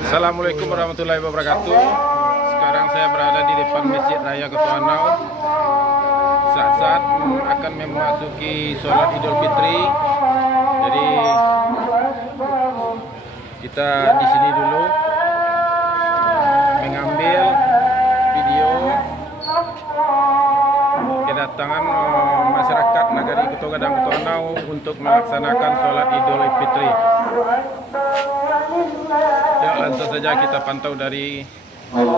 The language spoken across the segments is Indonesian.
Assalamualaikum warahmatullahi wabarakatuh. Sekarang saya berada di depan Masjid Raya Ketuanau. Saat-saat akan memasuki sholat Idul Fitri. Jadi kita di sini dulu mengambil video kedatangan masyarakat Nagari Kutogadang Ketuanau untuk melaksanakan sholat Idul Fitri. Ya, langsung saja kita pantau dari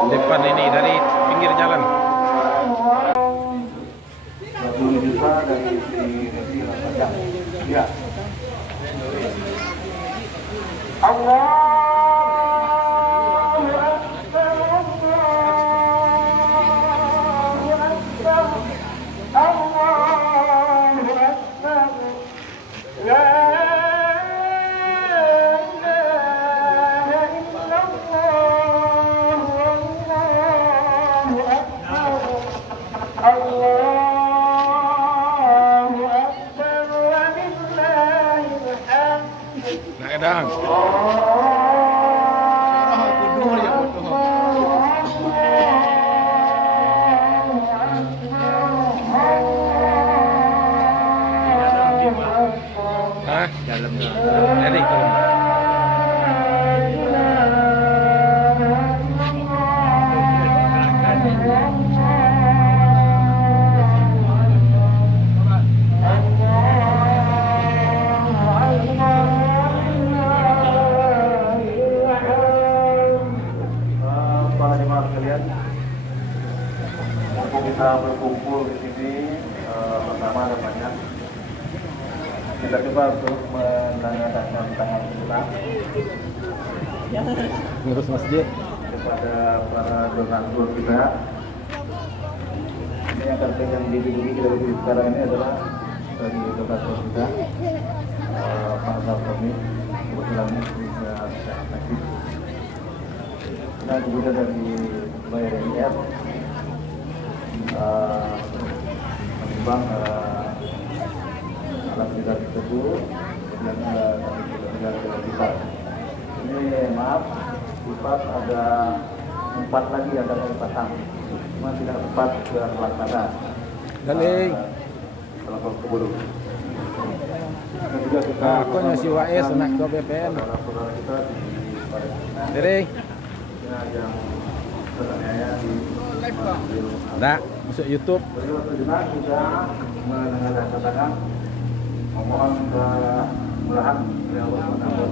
depan ini, dari pinggir jalan. 20 juta dari negeri Pajang. Ya. Allah. Kadang. Hah? Dalam. Dari kita berkumpul di sini bersama ada banyak. Kita coba untuk menanyakan tangan kita ngurus masjid kepada para donatur kita. Ini yang penting yang dilindungi kita di sekarang ini adalah dari donatur kita, Pak Zalmi, kebetulan bisa aktif. Dan kemudian dari BRIF menimbang alat kita tersebut dan tidak bisa. Ini maaf, sifat ada 4 lagi yang akan pasang, cuma tidak tepat terlaksana. Galing. Kalau keburu. Dan juga kita aku nasi WS nak ke BPN. saudara kita di Palestina. Dari Yang sebenarnya di ada masuk YouTube. beliau juga menanyakan mohon kemurahan beliau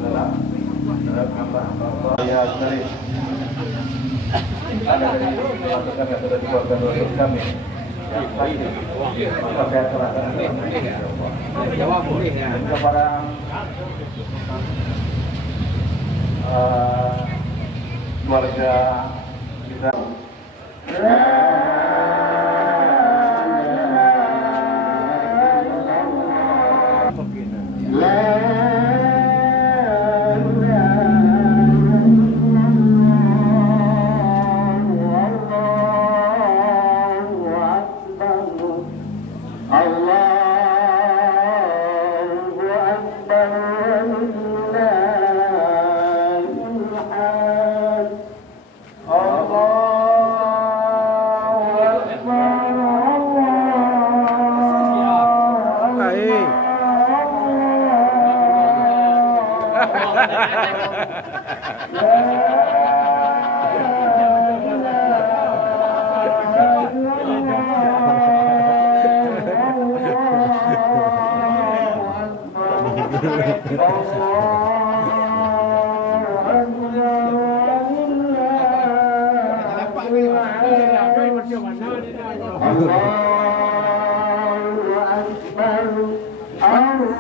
dalam hamba-hamba ya dari ada dari masukan yang sudah dikeluarkan oleh kami yang pasti maka saya serahkan jawab boleh ya kepada keluarga kita.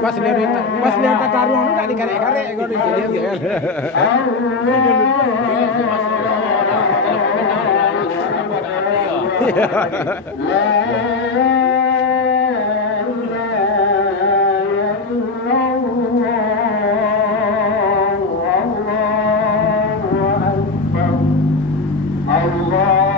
Pas lihat karung enggak dikarek-karek kok di sini. Allah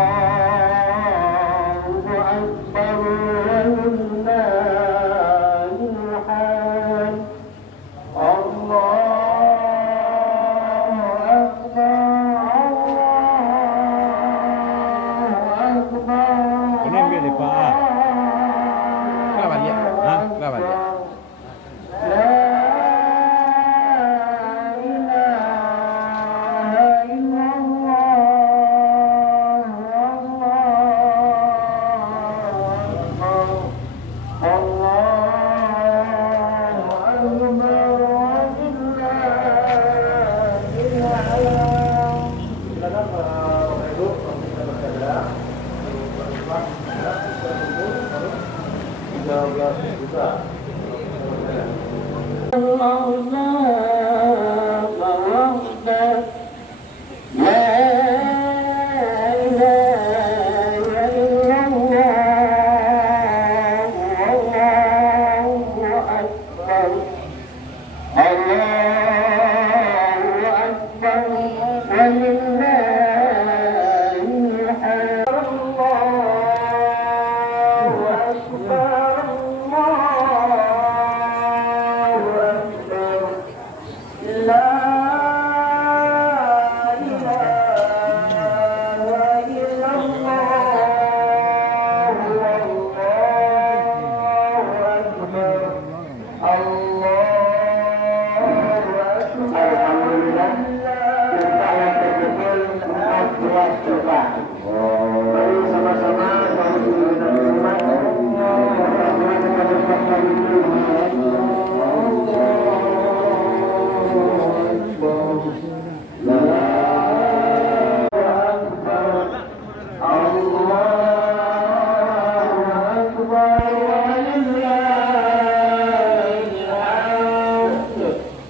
Alhamdulillah kita yang terkumpul 14 juta. Mari sama-sama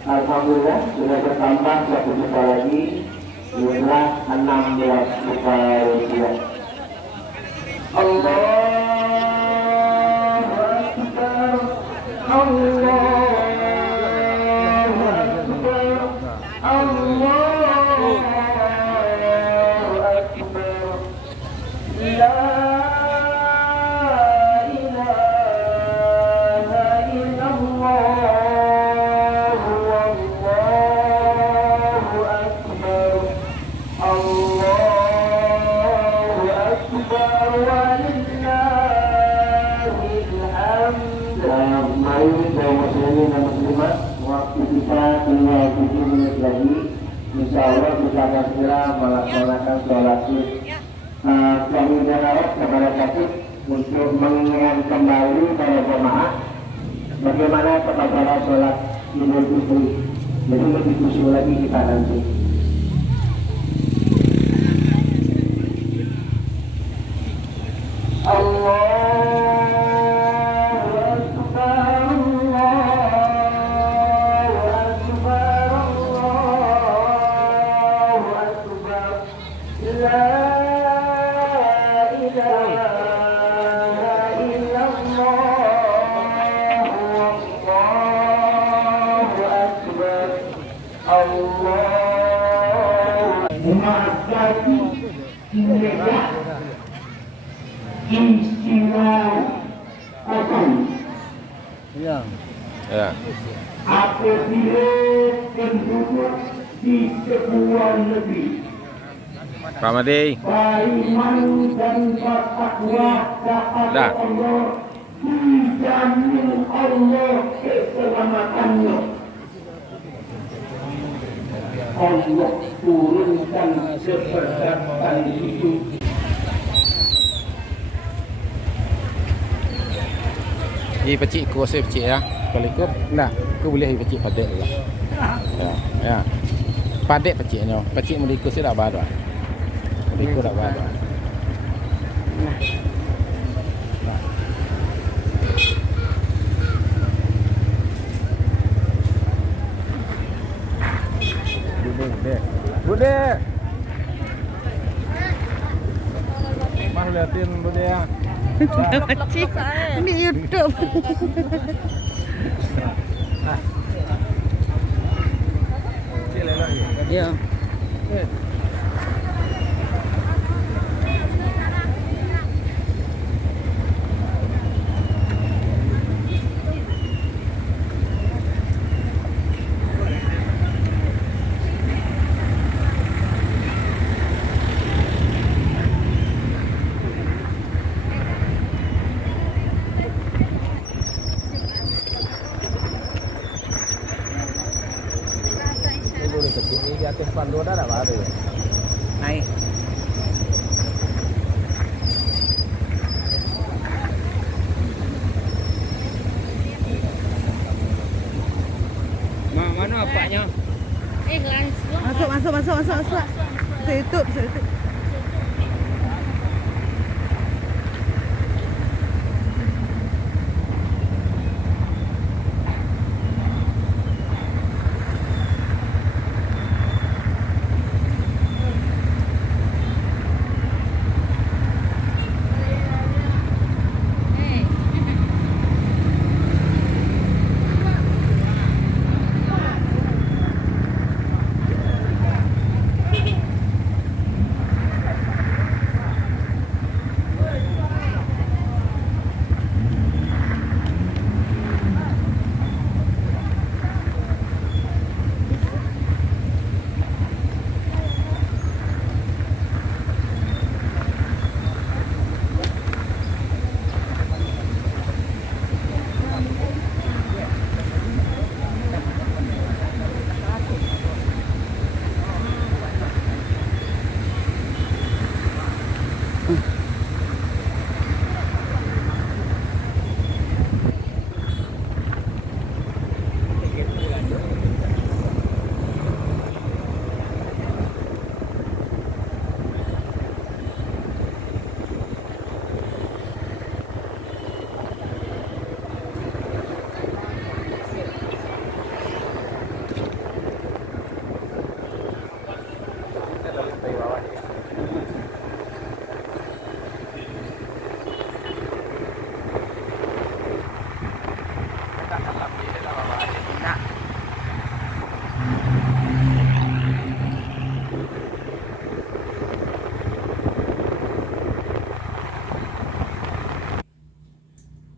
Alhamdulillah sudah bertambah 1 juta lagi, jumlah 16 juta rupiah. Allahu Akbar, Allahu Akbar, Allahu Akbar. La ilaha illallah. Mari kaum muslimin dan muslimat, waktu kita tinggal 7 menit lagi. Insya Allah kita akan segera melaksanakan sholat id. Kami berharap kepada Khatib untuk mengingat kembali para jemaah bagaimana tata sholat Idul Fitri. Jadi lebih khusyuk lagi kita nanti. Ya. Apabila penduduk di sebuah negeri Pak Madi. beriman dan bertakwa kepada Allah, dijamin Allah keselamatannya. Allah turunkan keberkatan itu. Ini pecik kuasa pecik ya. Kalau ikut nah, aku boleh pecik padat juga. Ya. Padat peciknya. Pecik mereka sudah baru. Mereka dah baru. Nah. Bude. Mah liatin Bude ya. Ini YouTube. Ya. Di atas pandu dah baru. Naik. Mana apanya? Masuk. Saya tutup.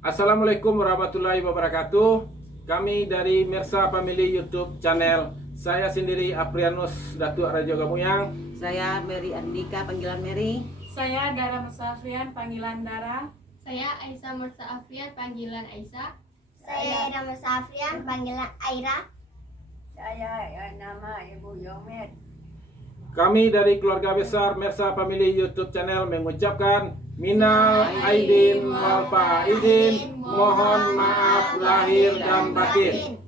Assalamualaikum warahmatullahi wabarakatuh. Kami dari Mirsa Family YouTube Channel. Saya sendiri Aprianus Datuk Raja Gamuyang. Saya Mary Andika, panggilan Mary. Saya Dara Musafian, panggilan Dara. Saya Aisyah Mursa Afrian, panggilan Aisyah. Saya Ira Musafrian, panggilan Aira. Saya nama Ibu Yomet. Kami dari keluarga besar Mirsa Family YouTube Channel mengucapkan minal aidin wal faizin, mohon maaf lahir dan batin.